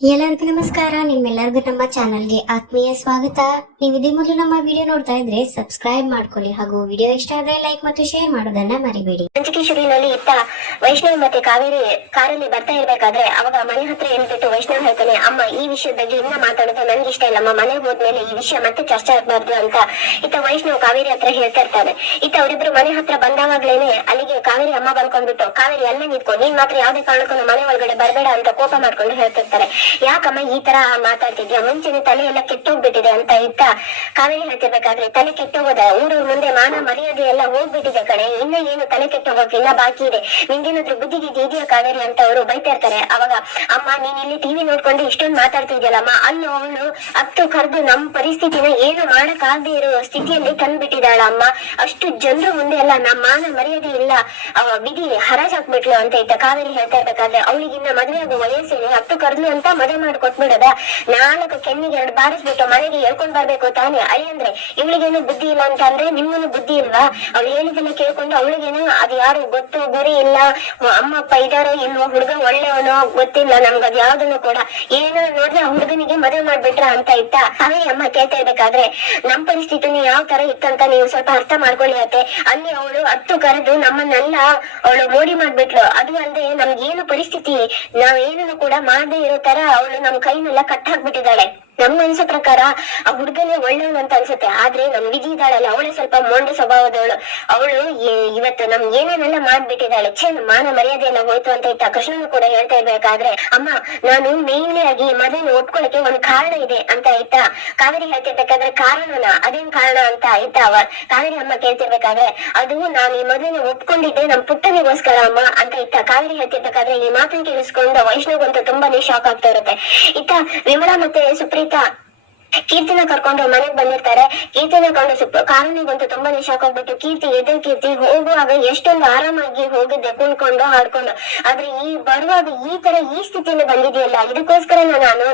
ಎಲ್ಲರಿಗೂ ನಮಸ್ಕಾರ. ನಿಮ್ಮೆಲ್ಲರಿಗೂ ನಮ್ಮ ಚಾನಲ್ಗೆ ಆತ್ಮೀಯ ಸ್ವಾಗತ. ನೀವು ಇದೇ ಮೊದಲು ನಮ್ಮ ವಿಡಿಯೋ ನೋಡ್ತಾ ಇದ್ರೆ ಸಬ್ಸ್ಕ್ರೈಬ್ ಮಾಡ್ಕೊಳ್ಳಿ ಹಾಗೂ ವಿಡಿಯೋ ಇಷ್ಟ ಆದ್ರೆ ಲೈಕ್ ಮತ್ತು ಶೇರ್ ಮಾಡೋದನ್ನ ಮರಿಬೇಡಿ. ಪಂಚಕೇಶ್ವರಿನಲ್ಲಿ ಇತ್ತ ವೈಷ್ಣವ್ ಮತ್ತೆ ಕಾವೇರಿ ಕಾರಲ್ಲಿ ಬರ್ತಾ ಇರ್ಬೇಕಾದ್ರೆ ಅವಾಗ ಮನೆ ಹತ್ರ ಹೇಳ್ಬಿಟ್ಟು ವೈಷ್ಣವ್ ಹೇಳ್ತಾನೆ, ಅಮ್ಮ, ಈ ವಿಷಯದ ಬಗ್ಗೆ ಇನ್ನ ಮಾತಾಡೋದು ನನ್ಗೆ ಇಷ್ಟ ಇಲ್ಲ, ಅಮ್ಮ, ಮನೆಗೆ ಹೋದ್ಮೇಲೆ ಈ ವಿಷಯ ಮತ್ತೆ ಚರ್ಚೆ ಆಗ್ಬಾರ್ದು ಅಂತ ಇತ್ತ ವೈಷ್ಣವ್ ಕಾವೇರಿ ಹತ್ರ ಹೇಳ್ತಾ ಇರ್ತಾನೆ. ಇತ್ತ ಅವರಿಬ್ರು ಮನೆ ಹತ್ರ ಬಂದಾವಾಗ್ಲೇನೆ ಅಲ್ಲಿಗೆ ಕಾವೇರಿ ಅಮ್ಮ ಬಂದ್ಕೊಂಡ್ಬಿಟ್ಟು, ಕಾವೇರಿ ಅಲ್ಲೇ ನಿಂತ್ಕೊ, ನೀನ್ ಮಾತ್ರ ಯಾವ್ದೇ ಕಾರಣಕ್ಕೂ ಮನೆ ಒಳಗಡೆ ಬರಬೇಡ ಅಂತ ಕೋಪ ಮಾಡ್ಕೊಂಡು ಹೇಳ್ತಿರ್ತಾರೆ ಯಾಕಮ್ಮ ಈ ತರ ಮಾತಾಡ್ತಿದ್ಯಾ? ಮುಂಚೆನೆ ತಲೆ ಎಲ್ಲ ಕೆಟ್ಟೋಗ್ಬಿಟ್ಟಿದೆ ಅಂತ ಇತ್ತ? ಕಾವೇರಿ ಹೇಳ್ತಿರ್ಬೇಕಾದ್ರೆ ತಲೆ ಕೆಟ್ಟೋಗೋದ? ಊರು ಮುಂದೆ ಮಾನ ಮರ್ಯಾದೆ ಎಲ್ಲ ಹೋಗ್ಬಿಟ್ಟಿದೆ ಕಣೆ. ಇನ್ನ ಏನು ತಲೆ ಕೆಟ್ಟೋಗಕ್ಕೆ ಇನ್ನ ಬಾಕಿ ಇದೆ. ನಿಂಗೇನಾದ್ರು ಬುದ್ಧಿಗೆ ಇದೆಯಾ ಕಾವೇರಿ ಅಂತ ಅವರು ಬೈತಾ ಇರ್ತಾರೆ. ಅವಾಗ, ಅಮ್ಮ, ನೀನ್ ಇಲ್ಲಿ ಟಿವಿ ನೋಡ್ಕೊಂಡು ಇಷ್ಟೊಂದು ಮಾತಾಡ್ತಿದ್ಯಲ್ಲಮ್ಮ ಅಲ್ಲೂ ಅವಳು ಹತ್ತು ಕರೆದು ನಮ್ ಪರಿಸ್ಥಿತಿನ ಏನು ಮಾಡಕ್ ಆಗದೆ ಇರೋ ಸ್ಥಿತಿಯಲ್ಲಿ ತಂದ್ಬಿಟ್ಟಿದ್ದಾಳ ಅಮ್ಮ. ಅಷ್ಟು ಜನರು ಮುಂದೆ ಎಲ್ಲ ನಮ್ಮ ಮಾನ ಮರ್ಯಾದೆ ಇಲ್ಲ. ವಿಧಿ ಹರಾಜ್ ಹಾಕ್ಬಿಟ್ಲು ಅಂತ ಇತ್ತ ಕಾವೇರಿ ಹೇಳ್ತಾ ಇರ್ಬೇಕಾದ್ರೆ, ಅವಳಿಗಿನ್ನ ಮದ್ವೆ ಆಗೋ ವಯಸ್ಸೇನೆ ಹತ್ತು ಕರೆದು ಅಂತ ಮದುವೆ ಮಾಡಿ ಕೊಟ್ಬಿಡದ. ನಾಲ್ಕು ಕೆನ್ನಿಗೆ ಎರಡು ಬಾರಿಸ್ಬಿಟ್ಟು ಮನೆಗೆ ಹೇಳ್ಕೊಂಡ್ ಬರ್ಬೇಕು ತಾನೇ? ಅಳಿ ಅಂದ್ರೆ, ಇವಳಿಗೇನು ಬುದ್ಧಿ ಇಲ್ಲ ಅಂತ ಅಂದ್ರೆ ನಿಮ್ಮನ್ನು ಬುದ್ಧಿ ಇಲ್ವಾ? ಅವ್ಳು ಹೇಳಿದನ್ನ ಕೇಳ್ಕೊಂಡು ಅವಳಿಗೇನು ಅದು ಯಾರು ಗೊತ್ತು, ಗುರಿ ಇಲ್ಲ, ಅಮ್ಮ, ಅಪ್ಪ ಇದಾರೋ ಇಲ್ವೋ, ಹುಡುಗ ಒಳ್ಳೆಯವನೋ ಗೊತ್ತಿಲ್ಲ, ನಮ್ಗೆ ಅದ್ ಯಾವ್ದನ್ನು ಕೂಡ. ಏನೋ ನೋಡಿದ್ರೆ ಆ ಹುಡುಗನಿಗೆ ಮದುವೆ ಮಾಡ್ಬಿಟ್ರ ಅಂತ ಇತ್ತ? ಅವೇ ಅಮ್ಮ, ಕೇಳ್ತಾ ಇರ್ಬೇಕಾದ್ರೆ, ನಮ್ ಪರಿಸ್ಥಿತಿನ ಯಾವ ತರ ಇತ್ತಂತ ನೀವು ಸ್ವಲ್ಪ ಅರ್ಥ ಮಾಡ್ಕೊಳ್ಳಿ ಅತ್ತೆ. ಅಲ್ಲಿ ಅವಳು ಹತ್ತು ಕರೆದು ನಮ್ಮನ್ನೆಲ್ಲ ಅವಳು ಮೋಡಿ ಮಾಡ್ಬಿಟ್ಲು. ಅದು ಅಲ್ಲದೆ ನಮ್ಗೇನು ಪರಿಸ್ಥಿತಿ, ನಾವೇನನ್ನು ಕೂಡ ಮಾಡದೇ ಇರೋ ತರ ಅವಳು ನಮ್ ಕೈನೆಲ್ಲ ಕಟ್ ಹಾಕ್ಬಿಟ್ಟಿದ್ದಾಳೆ ನಮ್ ಮನ್ಸ ಪ್ರಕಾರ ಆ ಹುಡುಗನೇ ಒಳ್ಳೆಯವನು ಅಂತ ಅನ್ಸುತ್ತೆ. ಆದ್ರೆ ನಮ್ ವಿಧಿ ಇದ್ದಾಳಲ್ಲ, ಅವಳೇ ಸ್ವಲ್ಪ ಮೊಂಡ ಸ್ವಭಾವದವಳು. ಅವಳು ಇವತ್ತು ನಮ್ ಏನೇನೆಲ್ಲ ಮಾಡ್ಬಿಟ್ಟಿದ್ದಾಳೆ, ಛೇ, ಮಾನ ಮರ್ಯಾದೆ ಎಲ್ಲ ಹೋಯ್ತು ಅಂತ ಇತ್ತ ಕೃಷ್ಣನು ಕೂಡ ಹೇಳ್ತಾ ಇರ್ಬೇಕಾದ್ರೆ, ಅಮ್ಮ, ನಾನು ಮೇನ್ಲಿ ಆಗಿ ಮದುವೆ ಒಪ್ಕೊಳಕ್ಕೆ ಒಂದ್ ಕಾರಣ ಇದೆ ಅಂತ ಇತ್ತ ಕಾವೇರಿ ಹೇಳ್ತಿರ್ಬೇಕಾದ್ರೆ ಕಾರಣನ, ಅದೇನ್ ಕಾರಣ ಅಂತ ಇತ್ತ ಅವ ಕಾವೇರಿ ಅಮ್ಮ ಕೇಳ್ತಿರ್ಬೇಕಾದ್ರೆ, ಅದು ನಾನು ಈ ಮದುವೆ ಒಪ್ಕೊಂಡಿದ್ದೆ, ನಮ್ ಪುಟ್ಟನಿಗೋಸ್ಕರ ಅಮ್ಮ ಅಂತ ಇತ್ತ ಕಾವೇರಿ ಹೇಳ್ತಿರ್ಬೇಕಾದ್ರೆ ಈ ಮಾತನ್ನ ಕೇಳಿಸ್ಕೊಂಡು ವೈಷ್ಣವಂತ ತುಂಬಾನೇ ಶಾಕ್ ಆಗ್ತಾ ಇರುತ್ತೆ. ಇತ್ತ ವಿಮಲಾ ಮತ್ತೆ ಸುಪ್ರೀತಾ got ಕೀರ್ತಿನ ಕರ್ಕೊಂಡು ಮನೆಗ್ ಬಂದಿರ್ತಾರೆ. ಕೀರ್ತಿನ ಕಂಡು ಕಾರಣಿಗಂತೂ ತುಂಬಾನೇ ಶಾಕ್ ಆಗ್ಬಿಟ್ಟು ಕೀರ್ತಿ ಎದೆ ಕೀರ್ತಿ ಹೋಗುವಾಗ ಎಷ್ಟೊಂದು ಆರಾಮಾಗಿ ಹೋಗಿದ್ದೆ ಕುಣ್ಕೊಂಡು ಹಾಡ್ಕೊಂಡು. ಆದ್ರೆ ಈ ಬರುವಾಗ ಈ ತರ ಈ ಸ್ಥಿತಿಯಲ್ಲಿ ಬಂದಿದೆಯಲ್ಲ, ಇದಕ್ಕೋಸ್ಕರ ನಾನು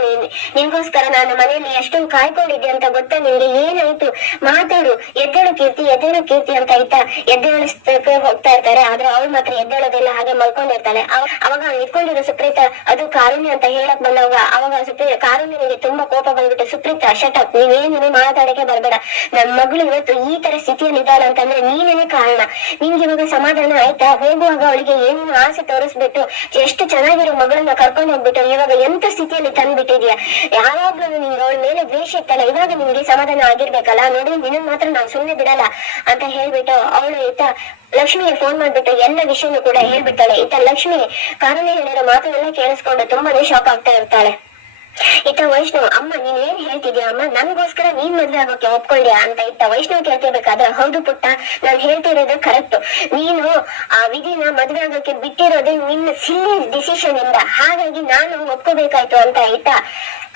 ನಿಮ್ಗೋಸ್ಕರ ನಾನು ಮನೆಯಲ್ಲಿ ಎಷ್ಟೊಂದು ಕಾಯ್ಕೊಂಡಿದ್ದೆ ಅಂತ ಗೊತ್ತಾ ನಿನ್ಗೆ ಏನಾಯ್ತು? ಮಾತಾಡು. ಎದ್ದೇಳು ಕೀರ್ತಿ ಎದ್ದೇಳು ಕೀರ್ತಿ ಅಂತ ಆಯ್ತಾ ಎದ್ದೇಳಿಸ್ತಕ್ಕೆ ಹೋಗ್ತಾ ಇರ್ತಾರೆ. ಆದ್ರೆ ಅವಳು ಮಾತ್ರ ಎದ್ದೇಳೋದಿಲ್ಲ, ಹಾಗೆ ಮಲ್ಕೊಂಡಿರ್ತಾಳೆ ಅವ- ಅವಾಗ ಇಟ್ಕೊಂಡಿರೋ ಸುಪ್ರೀತ, ಅದು ಕಾರುಣ್ಯ ಅಂತ ಹೇಳಕ್ ಬಂದವಾಗ ಅವಾಗ ಸುಪ್ರೀ, ಕಾರುಣ್ಯನಿಗೆ ತುಂಬಾ ಕೋಪ ಬಂದ್ಬಿಟ್ಟು, ಸುಪ್ರೀತ ಶಟಪ್ ನೀವೇನೇನು ಮಾತಾಡಕ್ಕೆ ಬರ್ಬೇಡ. ನನ್ ಮಗಳು ಇವತ್ತು ಈ ತರ ಸ್ಥಿತಿಯಲ್ಲಿ ಇದ್ದಾಳ ಅಂತಂದ್ರೆ ನೀನೇನೆ ಕಾರಣ. ನಿಮ್ಗೆ ಇವಾಗ ಸಮಾಧಾನ ಆಯ್ತಾ? ಹೋಗುವಾಗ ಅವಳಿಗೆ ಏನೇನು ಆಸೆ ತೋರಿಸ್ಬಿಟ್ಟು, ಎಷ್ಟು ಚೆನ್ನಾಗಿರೋ ಮಗಳನ್ನ ಕರ್ಕೊಂಡು ಹೋಗ್ಬಿಟ್ಟು, ಇವಾಗ ಎಂತ ಸ್ಥಿತಿಯಲ್ಲಿ ತಂದ್ಬಿಟ್ಟಿದ್ಯಾ? ಯಾವಾಗ್ಲೂ ನಿಮ್ಗೆ ಅವಳ ಮೇಲೆ ದ್ವೇಷ ಇತ್ತಲ್ಲ, ಇವಾಗ ನಿಮ್ಗೆ ಸಮಾಧಾನ ಆಗಿರ್ಬೇಕಲ್ಲ? ನೋಡಿ ನಿನ್ನ ಮಾತ್ರ ನಾನು ಸುಮ್ಮನೆ ಬಿಡಲ್ಲ ಅಂತ ಹೇಳ್ಬಿಟ್ಟು ಅವಳು ಈತ ಲಕ್ಷ್ಮಿಗೆ ಫೋನ್ ಮಾಡ್ಬಿಟ್ಟು ಎಲ್ಲ ವಿಷಯನೂ ಕೂಡ ಹೇಳ್ಬಿಡ್ತಾಳೆ. ಈತ ಲಕ್ಷ್ಮಿ ಕಾರಣ ಹೇಳಿರೋ ಮಾತನ್ನೆಲ್ಲ ಕೇಳಿಸ್ಕೊಂಡು ತುಂಬಾನೇ ಶಾಕ್ ಆಗ್ತಾ ಇರ್ತಾಳೆ. ಇತ್ತ ವೈಷ್ಣವ್, ಅಮ್ಮ, ನೀನ್ ಏನ್ ಹೇಳ್ತಿದ್ಯಾ, ಅಮ್ಮ? ನನ್ಗೋಸ್ಕರ ನೀನ್ ಮದ್ವೆ ಆಗೋಕೆ ಒಪ್ಕೊಂಡ್ಯಾ ಅಂತ ಇತ್ತ ವೈಷ್ಣವ್ ಕೇಳ್ತಿರ್ಬೇಕಾದ್ರೆ, ಹೌದು ಪುಟ್ಟ, ನಾನ್ ಹೇಳ್ತಿರೋದು ಕರೆಕ್ಟ್ ನೀನು ಆ ವಿಧಿನ ಮದ್ವೆ ಆಗೋಕೆ ಬಿಟ್ಟಿರೋದು ನಿನ್ನ ಸಿಲ್ಲಿ ಡಿಸಿಷನ್ ಇಂದ. ಹಾಗಾಗಿ ನಾನು ಒಪ್ಕೋಬೇಕಾಯ್ತು ಅಂತ ಇತ್ತ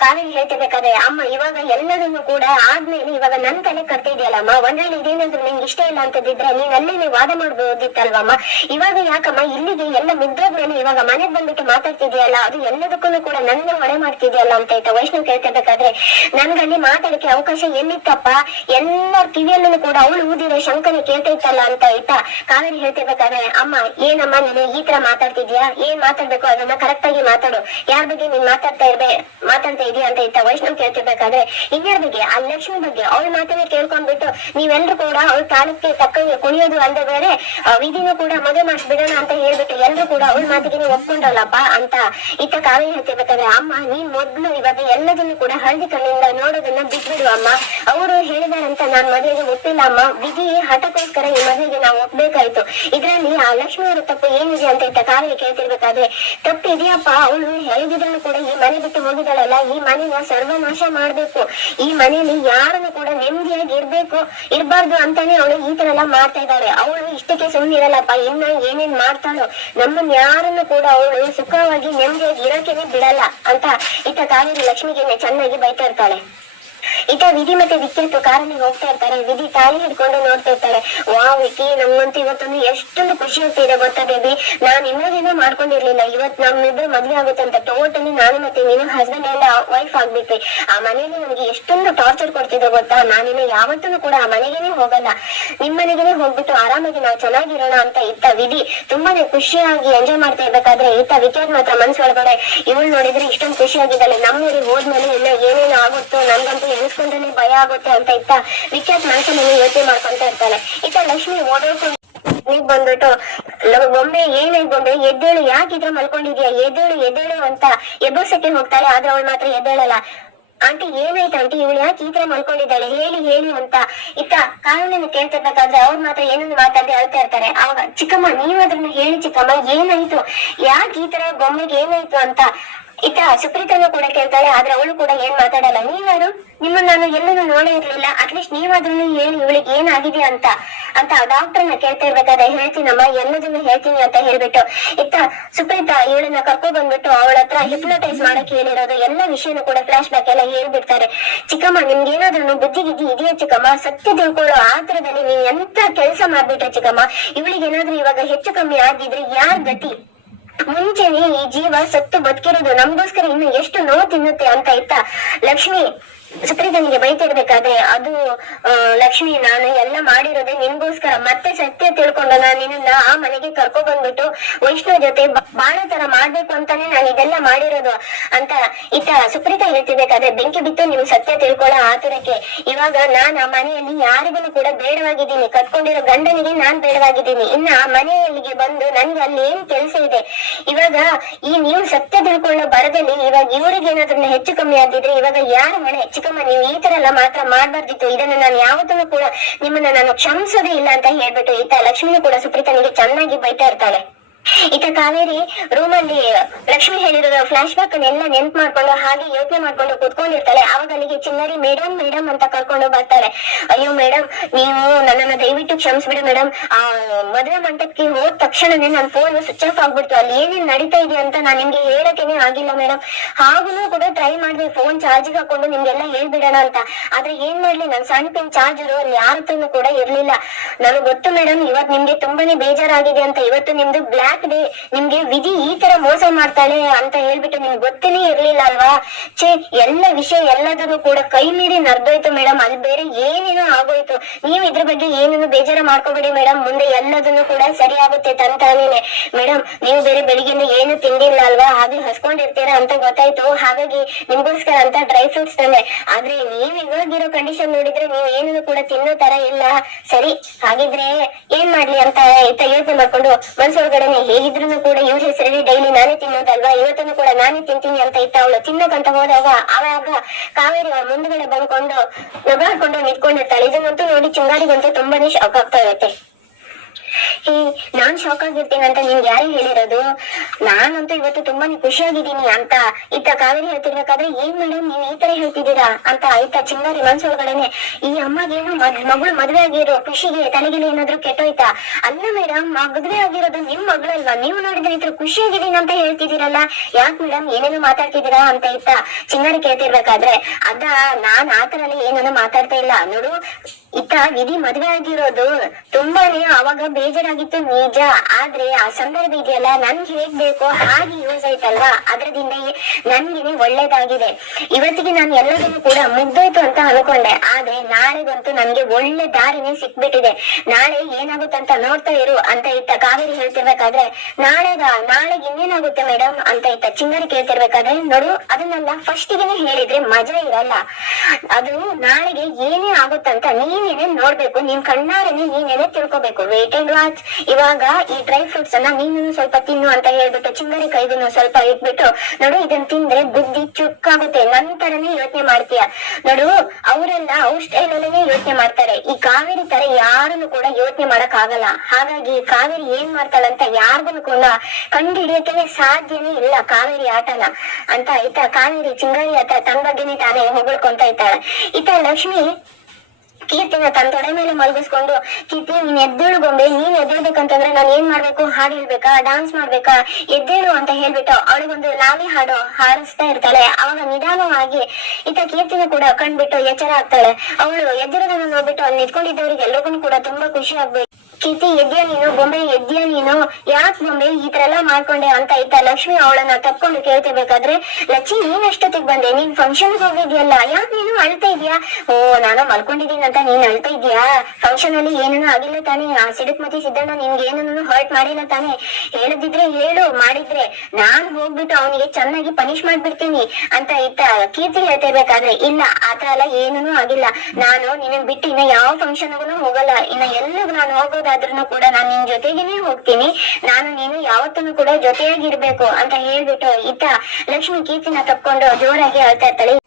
ಕಾವೇರಿ ಹೇಳ್ತಿರ್ಬೇಕಾದ್ರೆ, ಅಮ್ಮ, ಇವಾಗ ಎಲ್ಲದನ್ನು ಕೂಡ ಆದ್ಮೇಲೆ ಇವಾಗ ನನ್ ತಲೆ ಕಟ್ತಿದ್ಯಲ್ಲಮ್ಮ ಒಂದ್ ವೇಳೆ ಇದೇನಾದ್ರು ನಿಂಗೆ ಇಷ್ಟ ಇಲ್ಲ ಅಂತದಿದ್ರೆ ನೀನ್ ಅಲ್ಲೇ ವಾದ ಮಾಡ್ಬೋದಿತ್ತಲ್ವಮ್ಮ ಇವಾಗ ಯಾಕಮ್ಮ, ಇಲ್ಲಿಗೆ ಎಲ್ಲ ಮುಗ್ದೋದ್ಮೇಲೆ ಇವಾಗ ಮನೆಗ್ ಬಂದ್ಬಿಟ್ಟು ಮಾತಾಡ್ತಿದ್ಯಲ್ಲ, ಅದು ಎಲ್ಲದಕ್ಕೂ ಕೂಡ ನನ್ನ ಹೊಣೆ ಮಾಡ್ತಿದ್ಯಲ್ಲ ಅಂತ ಆಯ್ತಾ ವೈಷ್ಣವ್ ಕೇಳ್ತಿರ್ಬೇಕಾದ್ರೆ ನನ್ಗಲ್ಲಿ ಮಾತಾಡಕ್ಕೆ ಅವಕಾಶ ಎಲ್ಲಿತ್ತಪ್ಪ? ಎಲ್ಲರ ಕಿವಿಯಲ್ಲೂ ಕೂಡ ಅವಳು ಊದಿರೋ ಶಂಕನೆ ಇತ್ತಲ್ಲ ಅಂತ ಆಯ್ತಾ ಕಾವೇರಿ ಹೇಳ್ತಿರ್ಬೇಕಾದ್ರೆ ಅಮ್ಮ, ಏನಮ್ಮ ನೀನು ಈ ತರ ಮಾತಾಡ್ತಿದ್ಯಾ? ಏನ್ ಮಾತಾಡ್ಬೇಕು? ಅದನ್ನ ಕರೆಕ್ಟ್ ಆಗಿ ಮಾತಾಡು. ಯಾರ ಬಗ್ಗೆ ನೀನ್ ಮಾತಾಡ್ತಾ ಇರ್ಬೇ, ಮಾತಾಡ್ತಾ ಇದೀಯ ಅಂತ ಇತ್ತ ವೈಷ್ಣವ್ ಕೇಳ್ತಿರ್ಬೇಕಾದ್ರೆ ಇನ್ಯಾರ ಬಗ್ಗೆ? ಆ ಲಕ್ಷ್ಮಿ ಬಗ್ಗೆ. ಅವಳ ಮಾತನ್ನ ಕೇಳ್ಕೊಂಡ್ಬಿಟ್ಟು ನೀವೆಲ್ಲರೂ ಕೂಡ ಅವಳ ಕಾಲಕ್ಕೆ ತಕ್ಕಂಗೆ ಕುಣಿಯೋದು ಅಲ್ಲದೆ ಬೇರೆ ವಿಧಿನೂ ಕೂಡ ಮದುವೆ ಮಾಡಿಸ್ಬಿಡೋಣ ಅಂತ ಹೇಳ್ಬಿಟ್ಟು ಎಲ್ರು ಕೂಡ ಅವಳ ಮಾತಿಗೆ ಒಪ್ಕೊಂಡಲ್ಲಪ್ಪ ಅಂತ ಇತ್ತ ಕಾವೇರಿ ಹೇಳ್ತಿರ್ಬೇಕಾದ್ರೆ ಅಮ್ಮ, ನೀನ್ ಮೊದ್ಲು ಇವಾಗ ಎಲ್ಲದನ್ನು ಕೂಡ ಹಳದಿ ಕಣ್ಣಿಂದ ನೋಡೋದನ್ನ ಬಿಟ್ಬಿಡು, ಅಮ್ಮ. ಅವರು ಹೇಳಿದಾರಂತ ನಾನ್ ಮದುವೆಗೆ ಒಪ್ಪಿಲ್ಲ, ಅಮ್ಮ. ವಿಧಿ ಹಠಕ್ಕೋಸ್ಕರ ಈ ಮದುವೆಗೆ ನಾವು ಒಪ್ಬೇಕಾಯ್ತು. ಇದ್ರಲ್ಲಿ ಆ ಲಕ್ಷ್ಮಿ ಅವರ ತಪ್ಪು ಏನಿದೆ ಅಂತ ಇತ್ತ ಕಾವೇರಿ ಕೇಳ್ತಿರ್ಬೇಕಾದ್ರೆ ತಪ್ಪು ಇದೆಯಪ್ಪ ಅವಳು ಹೇಳಿದ್ರು ಕೂಡ ಈ ಮನೆ ಬಿಟ್ಟು ಹೋಗಿದಳಲ್ಲ ಈ ಮನೆಯ ಸರ್ವನಾಶ ಮಾಡ್ಬೇಕು. ಈ ಮನೆಯಲ್ಲಿ ಯಾರನ್ನು ಕೂಡ ನೆಮ್ಮದಿಯಾಗಿ ಇರ್ಬೇಕು, ಇರ್ಬಾರ್ದು ಅಂತಾನೆ ಅವಳು ಈ ತರ ಎಲ್ಲ ಮಾಡ್ತಾ ಇದ್ದಾಳೆ. ಅವಳು ಇಷ್ಟಕ್ಕೆ ಸುಮ್ಮನಿರಲ್ಲಪ್ಪ ಇನ್ನ ಏನೇನ್ ಮಾಡ್ತಾಳೋ, ನಮ್ಮನ್ ಯಾರನ್ನು ಕೂಡ ಅವಳು ಸುಖವಾಗಿ ನೆಮ್ಮದಿಯಾಗಿ ಇರಕ್ಕೇನೆ ಬಿಡಲ್ಲ ಅಂತ ಇತ್ತ ಕಾವೇರಿ ಲಕ್ಷ್ಮಿಗೆ ಚೆನ್ನಾಗಿ ಬೈತಾ ಇರ್ತಾಳೆ. ಇತ ವಿಧಿ ಮತ್ತೆ ವಿದ್ಯುತ್ ಕಾರಲ್ಲಿ ಹೋಗ್ತಾ ಇರ್ತಾರೆ. ವಿಧಿ ತಾಳಿ ಹಿಡ್ಕೊಂಡು ನೋಡ್ತಾ ಇರ್ತಾಳೆ ವಾ ವಿಕಿ ನಮ್ಗಂತೂ ಇವತ್ತೊಂದು ಎಷ್ಟೊಂದು ಖುಷಿ ಆಗ್ತಿದೆ ಗೊತ್ತಾ, ಬೇಬಿ? ನಾನ್ ದಿನ ಮಾಡ್ಕೊಂಡಿರ್ಲಿಲ್ಲ. ಇವತ್ ನಮ್ಮಿಬ್ರು ಮದ್ವೆ ಆಗುತ್ತೆ ಅಂತ ಟೋಟಲಿ ನಾನು ಮತ್ತೆ ನೀನು ಹಸ್ಬೆಂಡ್ ಎಲ್ಲ ವೈಫ್ ಆಗ್ಬಿಟ್ವಿ. ಆ ಮನೇಲಿ ನನಗೆ ಎಷ್ಟೊಂದು ಟಾರ್ಚರ್ ಕೊಡ್ತಿದ್ರು ಗೊತ್ತಾ? ನಾನಿನ್ನ ಯಾವತ್ತೂ ಕೂಡ ಆ ಮನೆಗೇನೆ ಹೋಗಲ್ಲ. ನಿಮ್ ಮನೆಗೇನೆ ಹೋಗ್ಬಿಟ್ಟು ಆರಾಮಾಗಿ ನಾವು ಚೆನ್ನಾಗಿರೋಣ ಅಂತ ಇತ್ತ ವಿಧಿ ತುಂಬಾನೇ ಖುಷಿಯಾಗಿ ಎಂಜಾಯ್ ಮಾಡ್ತಾ ಇರ್ಬೇಕಾದ್ರೆ ಈತ ವಿಚಾರ ಮಾತ್ರ ಮನ್ಸ್ ಒಳಗಡೆ. ಇವಳು ನೋಡಿದ್ರೆ ಇಷ್ಟೊಂದು ಖುಷಿಯಾಗಿದ್ದಾಳೆ. ನಮ್ಮ ಊರಿಗೆ ಹೋದ್ಮೇಲೆ ಇನ್ನ ಏನೇನು ಆಗುತ್ತೋ ನನ್ಗಂತೂ ಎಣಿಸ್ಕೊಂಡ್ರೆ ಭಯ ಆಗುತ್ತೆ ಅಂತ ಇತ್ತ ವಿಖ್ಯಾತ್ ಮನಸ್ಸಿನಲ್ಲಿ ಯೋಚನೆ ಮಾಡ್ಕೊಂತ ಇರ್ತಾಳೆ ಇತ್ತ ಲಕ್ಷ್ಮಿ ಈಗ ಬಂದ್ಬಿಟ್ಟು ಗೊಂಬೆ ಏನಾಯ್ತು ಗೊಂಬೆ ಎದ್ದೇಳು ಯಾಕೆ ಇದ್ರ ಮಲ್ಕೊಂಡಿದ್ಯಾ? ಎದ್ದೇಳು ಎದ್ದೇಳು ಅಂತ ಎಬ್ಬಸಕ್ಕೆ ಹೋಗ್ತಾಳೆ. ಆದ್ರೆ ಅವಳು ಮಾತ್ರ ಎದ್ದೇಳಲ್ಲ. ಆಂಟಿ, ಏನಾಯ್ತು ಆಂಟಿ? ಇವಳು ಯಾಕೆ ಈ ತರ ಮಲ್ಕೊಂಡಿದ್ದಾಳೆ? ಹೇಳಿ ಹೇಳಿ ಅಂತ ಇತ್ತ ಕಾರಣನ ಕೇಳ್ತಿರ್ಬೇಕಾದ್ರೆ ಅವ್ರು ಮಾತ್ರ ಏನೊಂದು ಮಾತಾಡಿ ಅಳ್ತಾ ಇರ್ತಾರೆ. ಅವಾಗ ಚಿಕ್ಕಮ್ಮ ನೀವ್ ಅದನ್ನ ಹೇಳಿ ಚಿಕ್ಕಮ್ಮ, ಏನಾಯ್ತು? ಯಾಕೆ ಈ ತರ ಗೊಂಬೆಗೆ ಏನಾಯ್ತು ಅಂತ ಇತ್ತ ಸುಪ್ರೀತನು ಕೂಡ ಕೇಳ್ತಾಳೆ, ಆದ್ರೆ ಅವಳು ಕೂಡ ಏನ್ ಮಾತಾಡಲ್ಲ. ನೀವ್ಯಾರು ನಿಮ್ಮನ್ನ ನಾನು ಎಲ್ಲೂ ನೋಡೇ ಇರ್ಲಿಲ್ಲ ಅಟ್ಲೀಸ್ಟ್ ನೀವಾದ್ರೂ ಹೇಳಿ ಇವಳಿಗೆ ಏನಾಗಿದೆ ಅಂತ ಅಂತ ಡಾಕ್ಟರ್ನ ಕೇಳ್ತಾ ಇರ್ಬೇಕಾದ್ರೆ ಹೇಳ್ತೀನಮ್ಮ, ಎಲ್ಲದನ್ನು ಹೇಳ್ತೀನಿ ಅಂತ ಹೇಳ್ಬಿಟ್ಟು, ಇತ್ತ ಸುಪ್ರೀತ ಇವಳನ್ನ ಕರ್ಕೊ ಬಂದ್ಬಿಟ್ಟು ಅವಳ ಹತ್ರ ಹಿಪ್ನೋಟೈಸ್ ಮಾಡಕ್ ಹೇಳಿರೋದು, ಎಲ್ಲ ವಿಷಯನೂ ಕೂಡ ಫ್ಲಾಶ್ ಬ್ಯಾಕ್ ಎಲ್ಲ ಹೇಳ್ಬಿಡ್ತಾರೆ. ಚಿಕ್ಕಮ್ಮ, ನಿಮ್ಗೆ ಏನಾದ್ರು ಬುದ್ಧಿ ಗಿದ್ದಿ ಇದೆಯಾ ಚಿಕ್ಕಮ್ಮ? ಸತ್ಯ ತಿಳ್ಕೊಳ್ಳೋ ಆತರದಲ್ಲಿ ನೀವು ಎಂತ ಕೆಲಸ ಮಾಡ್ಬಿಟ್ರೆ ಚಿಕ್ಕಮ್ಮ? ಇವಳಿಗೆ ಏನಾದ್ರು ಇವಾಗ ಹೆಚ್ಚು ಕಮ್ಮಿ ಆಗಿದ್ರೆ ಯಾರ್ ಗತಿ? ಮುಂಚೆನೆ ಈ ಜೀವ ಸತ್ತು ಬದುಕಿರೋದು ನಮಗೋಸ್ಕರ ಇನ್ನು ಎಷ್ಟು ನೋವು ತಿನ್ನುತ್ತೆ ಅಂತ ಇತ್ತ? ಲಕ್ಷ್ಮಿ ಸುಪ್ರೀತನಿಗೆ ಬೈತಿರ್ಬೇಕಾದ್ರೆ ಅದು ಲಕ್ಷ್ಮಿ, ನಾನು ಎಲ್ಲ ಮಾಡಿರೋದೆ ನಿನ್ಗೋಸ್ಕರ. ಮತ್ತೆ ಸತ್ಯ ತಿಳ್ಕೊಂಡು ನಾನು ನಿನ್ನ ಆ ಮನೆಗೆ ಕರ್ಕೊ ಬಂದ್ಬಿಟ್ಟು ವೈಷ್ಣವ್ ಜೊತೆ ಬಾಳ ತರ ಮಾಡ್ಬೇಕು ಅಂತಾನೆ ನಾನು ಇದೆಲ್ಲ ಮಾಡಿರೋದು ಅಂತ ಇತ್ತ ಸುಪ್ರೀತ ಹೇಳ್ತಿರ್ಬೇಕಾದ್ರೆ, ಬೆಂಕಿ ಬಿತ್ತು, ನೀವು ಸತ್ಯ ತಿಳ್ಕೊಳ್ಳೋ ಆತುರಕ್ಕೆ ಇವಾಗ ನಾನ್ ಆ ಮನೆಯಲ್ಲಿ ಯಾರಿಗೂ ಕೂಡ ಬೇಡವಾಗಿದ್ದೀನಿ. ಕಟ್ಕೊಂಡಿರೋ ಗಂಡನಿಗೆ ನಾನ್ ಬೇಡವಾಗಿದ್ದೀನಿ. ಇನ್ನ ಆ ಮನೆಯಲ್ಲಿಗೆ ಬಂದು ನನ್ಗೆ ಅಲ್ಲಿ ಏನ್ ಕೆಲಸ ಇದೆ? ಇವಾಗ ಈ ನೀವು ಸತ್ಯ ತಿಳ್ಕೊಳ್ಳೋ ಬರದಲ್ಲಿ ಇವಾಗ ಇವ್ರಿಗೆ ಏನಾದ್ರೂ ಹೆಚ್ಚು ಕಮ್ಮಿ ಆಗಿದ್ರೆ ಇವಾಗ ಯಾರ ಮನೆ ಚಿಕ್ಕಮ್ಮ, ನೀವು ಈ ತರ ಎಲ್ಲ ಮಾತ್ರ ಮಾಡಬಾರ್ದಿತ್ತು. ಇದನ್ನ ನಾನು ಯಾವತ್ತೂ ಕೂಡ ನಿಮ್ಮನ್ನ ನಾನು ಕ್ಷಮಿಸೋದೇ ಇಲ್ಲ ಅಂತ ಹೇಳ್ಬಿಟ್ಟು ಈತ ಲಕ್ಷ್ಮಿನೂ ಕೂಡ ಸುಪ್ರೀತನಿಗೆ ಚೆನ್ನಾಗಿ ಬೈತಾ ಇರ್ತಾಳೆ. ಈತ ಕಾವೇರಿ ರೂಮಲ್ಲಿ ಲಕ್ಷ್ಮಿ ಹೇಳಿರೋ ಫ್ಲಾಶ್ ಬ್ಯಾಕ್ ಎಲ್ಲ ನೆನ್ಪ್ ಮಾಡ್ಕೊಂಡು ಹಾಗೆ ಯೋಚನೆ ಮಾಡ್ಕೊಂಡು ಕುತ್ಕೊಂಡಿರ್ತಾಳೆ. ಅವಾಗ ಅಲ್ಲಿಗೆ ಚಿನ್ನರಿ ಮೇಡಮ್ ಮೇಡಮ್ ಅಂತ ಕರ್ಕೊಂಡು ಬರ್ತಾರೆ ಅಯ್ಯೋ ಮೇಡಮ್ ನೀವು ನನ್ನನ್ನ ದಯವಿಟ್ಟು ಕ್ಷಮಿಸ್ಬಿಡಿ ಮೇಡಮ್ ಆ, ಮದುವೆ ಮಂಟಪಕ್ಕೆ ಹೋದ ತಕ್ಷಣನೇ ನನ್ನ ಫೋನ್ ಸ್ವಿಚ್ ಆಫ್ ಆಗ್ಬಿಡ್ತು. ಅಲ್ಲಿ ಏನೇನ್ ನಡೀತಾ ಇದೆ ಅಂತ ನಾನು ನಿಮ್ಗೆ ಹೇಳಕ್ಕೇನೆ ಆಗಿಲ್ಲ ಮೇಡಮ್ ಹಾಗೂ ಕೂಡ ಟ್ರೈ ಮಾಡಿದೆ. ಫೋನ್ ಚಾರ್ಜಿಗೆ ಹಾಕೊಂಡು ನಿಮ್ಗೆಲ್ಲ ಹೇಳ್ಬಿಡೋಣ ಅಂತ. ಆದ್ರೆ ಏನ್ ಮಾಡ್ಲಿ? ನನ್ ಸಣ್ಣ ಪಿನ್ ಚಾರ್ಜರ್ ಅಲ್ಲಿ ಯಾರ ಕೂಡ ಇರ್ಲಿಲ್ಲ. ನನಗೆ ಗೊತ್ತು ಮೇಡಮ್ ಇವತ್ ನಿಮ್ಗೆ ತುಂಬಾನೇ ಬೇಜಾರಾಗಿದೆ ಅಂತ. ಇವತ್ತು ನಿಮ್ದು ಬ್ಲಾಕ್ ಡೇ ನಿಮ್ಗೆ ವಿಧಿ ಈ ತರ ಮೋಸ ಮಾಡ್ತಾಳೆ ಅಂತ ಹೇಳ್ಬಿಟ್ಟು ನಿಮ್ಗೆ ಗೊತ್ತಿನೇ ಇರ್ಲಿಲ್ಲ ಅಲ್ವಾ? ಛೇ, ಎಲ್ಲ ವಿಷಯ ಎಲ್ಲದನ್ನು ಕೂಡ ಕೈ ಮೀರಿ ನರ್ದೋಯ್ತು ಮೇಡಮ್. ಅಲ್ಲಿ ಬೇರೆ ಏನೇನೋ ಆಗೋಯ್ತು. ನೀವು ಇದ್ರ ಬಗ್ಗೆ ಏನೇನು ಬೇಜಾರ ಮಾಡ್ಕೋಬೇಡಿ ಮೇಡಮ್. ಮುಂದೆ ಎಲ್ಲದನ್ನು ಕೂಡ ಸರಿ ಆಗುತ್ತೆ ತಂತಾನೇನೆ. ಮೇಡಮ್, ನೀವು ಬೇರೆ ಬೆಳಿಗ್ಗೆಯಿಂದ ಏನು ತಿಂದಿಲ್ಲ ಅಲ್ವಾ? ಹಾಗೆ ಹಸ್ಕೊಂಡಿರ್ತೀರಾ ಅಂತ ಗೊತ್ತಾಯ್ತು. ಹಾಗಾಗಿ ನಿಮ್ಗೋಸ್ಕರ ಅಂತ ಡ್ರೈ ಫ್ರೂಟ್ಸ್ ತಂದೆ. ಆದ್ರೆ ನೀವ್ ಇವಾಗಿರೋ ಕಂಡೀಷನ್ ನೋಡಿದ್ರೆ ನೀವು ಏನನ್ನು ಕೂಡ ತಿನ್ನೋ ತರ ಇಲ್ಲ. ಸರಿ, ಹಾಗಿದ್ರೆ ಏನ್ ಮಾಡ್ಲಿ ಅಂತ ಯೋಚನೆ ಮಾಡ್ಕೊಂಡು ಮನ್ಸೊಳಗಡೆನೆ ಹೇಗಿದ್ರು ಕೂಡ ಇವ್ರ ಹೆಸರಲ್ಲಿ ಡೈಲಿ ನಾನೇ ತಿನ್ನೋದಲ್ವಾ ಇವತ್ತನ್ನು ಕೂಡ ನಾನೇ ತಿಂತೀನಿ ಅಂತ ಇತ್ತ ಅವಳು ತಿನ್ನೋಕಂತ ಹೋದಾಗ ಅವಾಗ ಕಾವೇರಿ ಮುಂದ್ಗಡೆ ಬಂದ್ಕೊಂಡು ನಗಾಡ್ಕೊಂಡು ನಿಂತ್ಕೊಂಡಿರ್ತಾಳೆ. ಇದನ್ನಂತೂ ನೋಡಿ ಚಿಂಗಾರಿಗಂತೂ ತುಂಬಾನೇ ಶಾಕ್ ಆಗ್ತಾ ಇರುತ್ತೆ. ಈ, ನಾನ್ ಶಾಕ್ ಆಗಿರ್ತೀನಿ ಅಂತ ನಿಮ್ಗೆ ಯಾರು ಹೇಳಿರೋದು? ನಾನಂತೂ ಇವತ್ತು ತುಂಬಾನೇ ಖುಷಿಯಾಗಿದ್ದೀನಿ ಅಂತ. ಇತ್ತ ಕಾವೇರಿ ಹೇಳ್ತಿರ್ಬೇಕಾದ್ರೆ ಏನ್ ಮೇಡಮ್ ನೀವ್ ಈ ತರ ಹೇಳ್ತಿದ್ದೀರಾ ಅಂತ ಆಯ್ತಾ ಚಿಂಗಾರಿ ಮನ್ಸೊಳಗಡೆನೆ ಈ ಅಮ್ಮಗೇನು ಮಗಳು ಮದ್ವೆ ಆಗಿರೋ ಖುಷಿಗೆ ತಲೆಗಿಲೆ ಏನಾದ್ರು ಕೆಟ್ಟೋಯ್ತಾ? ಅಲ್ಲ ಮೇಡಮ್ ಮದ್ವೆ ಆಗಿರೋದು ನಿಮ್ ಮಗಳಲ್ವಾ? ನೀವು ನೋಡಿದ್ರೆ ಇದ್ರ ಖುಷಿಯಾಗಿದ್ದೀನಿ ಅಂತ ಹೇಳ್ತಿದ್ದೀರಲ್ಲ. ಯಾಕ್ ಮೇಡಮ್ ಏನೇನು ಮಾತಾಡ್ತಿದ್ದೀರಾ ಅಂತ ಇತ್ತ ಚಿಂಗಾರಿ ಕೇಳ್ತಿರ್ಬೇಕಾದ್ರೆ. ಅದ ನಾನ್ ಆತರಲ್ಲಿ ಏನನ್ನು ಮಾತಾಡ್ತಾ ಇಲ್ಲ. ನೋಡು ಇತ್ತ ವಿಧಿ ಮದ್ವೆ ಆಗಿರೋದು ತುಂಬಾನೇ ಅವಾಗ ಬೇಜಾರಾಗಿತ್ತು ನಿಜ. ಆದ್ರೆ ಆ ಸಂದರ್ಭ ಇದೆಯಲ್ಲ ನನ್ಗೆ ಹೇಗ್ ಬೇಕೋ ಹಾಗೆ ಯೂಸ್ ಆಯ್ತಲ್ವಾ ಅದ್ರದಿಂದ ನನ್ಗೆ ಒಳ್ಳೇದಾಗಿದೆ. ಇವತ್ತಿಗೆ ನಾನು ಎಲ್ಲದನ್ನು ಕೂಡ ಮುಗ್ದೋಯ್ತು ಅಂತ ಅನ್ಕೊಂಡೆ. ಆದ್ರೆ ನಾಳೆಗಂತೂ ನನ್ಗೆ ಒಳ್ಳೆ ದಾರಿನೇ ಸಿಕ್ಬಿಟ್ಟಿದೆ. ನಾಳೆ ಏನಾಗುತ್ತಂತ ನೋಡ್ತಾ ಇರು ಅಂತ ಇತ್ತ ಕಾವೇರಿ ಹೇಳ್ತಿರ್ಬೇಕಾದ್ರೆ ನಾಳೆಗ ನಾಳೆಗೆ ಇನ್ನೇನಾಗುತ್ತೆ ಮೇಡಮ್ ಅಂತ ಇತ್ತ ಚಿಂಗರಿ ಕೇಳ್ತಿರ್ಬೇಕಾದ್ರೆ, ನೋಡು, ಅದನ್ನೆಲ್ಲ ಫಸ್ಟ್ ಗೆನೆ ಹೇಳಿದ್ರೆ ಮಜಾ ಇರಲ್ಲ. ಅದು ನಾಳೆಗೆ ಏನೇ ಆಗುತ್ತಂತ ನೀನೇನೆ ನೋಡ್ಬೇಕು, ನಿನ್ ಕಣ್ಣಾರೆನೆ ನೀನೇನೆ ತಿಳ್ಕೊಬೇಕು ವೇಟ್ ಅಂಡ್ ವಾಚ್ ಇವಾಗ ಈ ಡ್ರೈ ಫ್ರೂಟ್ಸ್ ಅನ್ನ ನೀನು ಸ್ವಲ್ಪ ತಿನ್ನು ಅಂತ ಹೇಳ್ಬಿಟ್ಟು ಚಿಂಗರಿ ಕೈದನ್ನು ಸ್ವಲ್ಪ ಇಟ್ಬಿಟ್ಟು, ನೋಡು ಇದನ್ನ ತಿಂದ್ರೆ ಬುದ್ಧಿ ಚುಕ್ಕಾಗುತ್ತೆ. ನಂತರನೇ ಯೋಚನೆ ಮಾಡ್ತೀಯ. ನೋಡು, ಅವರೆಲ್ಲ ಅವ್ರ ಯೋಚನೆ ಮಾಡ್ತಾರೆ. ಈ ಕಾವೇರಿ ತರ ಯಾರನ್ನು ಕೂಡ ಯೋಚನೆ ಮಾಡಕ್ ಆಗಲ್ಲ ಹಾಗಾಗಿ ಕಾವೇರಿ ಏನ್ ಮಾಡ್ತಾಳಂತ ಯಾರಿಗೂ ಕೂಡ ಕಂಡು ಹಿಡಿಯಕ್ಕೆ ಸಾಧ್ಯನೇ ಇಲ್ಲ ಕಾವೇರಿ ಆಟನ. ಅಂತ ಇತ್ತ ಕಾವೇರಿ ಚಿಂಗರಿ ಆತ ತನ್ನ ಬಗ್ಗೆನೇ ತಾನೇ ಹೊಗಳ್ಕೊಂತ ಇದ್ದಾಳೆ. ಈತ ಲಕ್ಷ್ಮಿ ಕೀರ್ತಿನ ತನ್ನ ತೊಡೆ ಮೇಲೆ ಮಲಗಿಸ್ಕೊಂಡು, ಕೀರ್ತಿ, ನೀನ್ ಎದ್ದೇಳು ಗೊಂಬೆ, ನೀನ್ ಎದ್ದೇಳ್ಬೇಕಂತಂದ್ರೆ ನಾನು ಏನ್ ಮಾಡ್ಬೇಕು? ಹಾಡು ಹೇಳ್ಬೇಕಾ? ಡಾನ್ಸ್ ಮಾಡ್ಬೇಕಾ? ಎದ್ದೇಳು ಅಂತ ಹೇಳ್ಬಿಟ್ಟು ಅವಳಿಗೊಂದು ಲಾಲಿ ಹಾಡು ಹಾರಿಸ್ತಾ ಇರ್ತಾಳೆ. ಅವಾಗ ನಿಧಾನವಾಗಿ ಈತ ಕೀರ್ತಿನ ಕೂಡ ಕಂಡ್ಬಿಟ್ಟು ಎಚ್ಚರ ಆಗ್ತಾಳೆ. ಅವಳು ಎದ್ದಿರೋದನ್ನ ನೋಡ್ಬಿಟ್ಟು ಅಲ್ಲಿ ನಿಂತ್ಕೊಂಡಿದ್ದವ್ರಿಗೆ ಎಲ್ಲರಿಗೂ ಕೂಡ ತುಂಬಾ ಖುಷಿ ಆಗ್ಬೇಕು. ಕೀರ್ತಿ, ಎದ್ಯ ನೀನು? ಗೊಂಬೆ ಎದ್ಯ ನೀನು? ಯಾಕ್ ಗೊಂಬೆ? ಈ ತರ ಎಲ್ಲ ಮಾಡ್ಕೊಂಡೆ ಅಂತ ಇತ್ತ ಲಕ್ಷ್ಮಿ ಅವಳನ್ನ ತಪ್ಕೊಂಡು ಕೇಳ್ತಿರ್ಬೇಕಾದ್ರೆ ಲಕ್ಷ್ಮಿ ನೀನ್ ಅಷ್ಟೊತ್ತಿಗೆ ಬಂದೆ? ನೀನ್ ಫಂಕ್ಷನ್ ಹೋಗಿದ್ಯಲ್ಲ? ಯಾಕ್ ನೀನು ಅಳ್ತಾ ಇದೀಯಾ? ಓ, ನಾನು ಮಲ್ಕೊಂಡಿದ್ದೀನಿ ಅಂತ ನೀನ್ ಅಳ್ತಾ ಇದ್ಯಾ ಫಂಕ್ಷನ್ ಅಲ್ಲಿ ಏನೇನೋ ಆಗಿಲ್ಲ ತಾನೇ. ಆ ಸಿಡಕ್ ಮತ್ತೆ ಸಿದ್ದಣ್ಣ ನಿನ್ಗೆ ಏನನ್ನು ಹರ್ಟ್ ಮಾಡಿಲ್ಲ ತಾನೇ. ಹೇಳದಿದ್ರೆ ಹೇಳು, ಮಾಡಿದ್ರೆ. ನಾನ್ ಹೋಗ್ಬಿಟ್ಟು ಅವನಿಗೆ ಚೆನ್ನಾಗಿ ಪನಿಷ್ ಮಾಡ್ಬಿಡ್ತೀನಿ ಅಂತ ಇತ್ತ ಕೀರ್ತಿ ಹೇಳ್ತಿರ್ಬೇಕಾದ್ರೆ ಇಲ್ಲ ಆತರ ಎಲ್ಲ ಏನೂ ಆಗಿಲ್ಲ. ನಾನು ನಿನ್ನ ಬಿಟ್ಟು ಇನ್ನ ಯಾವ ಫಂಕ್ಷನ್ ಹೋಗಲ್ಲ. ಇನ್ನ ಎಲ್ಲಗೂ ನಾನು ಹೋಗೋದಾದ್ರೂ ಕೂಡ ನಾನು ನಿನ್ ಜೊತೆಗೇನೆ ಹೋಗ್ತೀನಿ. ನಾನು ನೀನು ಯಾವತ್ತೂ ಕೂಡ ಜೊತೆಯಾಗಿರ್ಬೇಕು ಅಂತ ಹೇಳ್ಬಿಟ್ಟು ಇತ್ತ ಲಕ್ಷ್ಮಿ ಕೀರ್ತಿನ ತಕ್ಕೊಂಡು ಜೋರಾಗಿ ಅಳ್ತಾ ಇರ್ತಾಳೆ.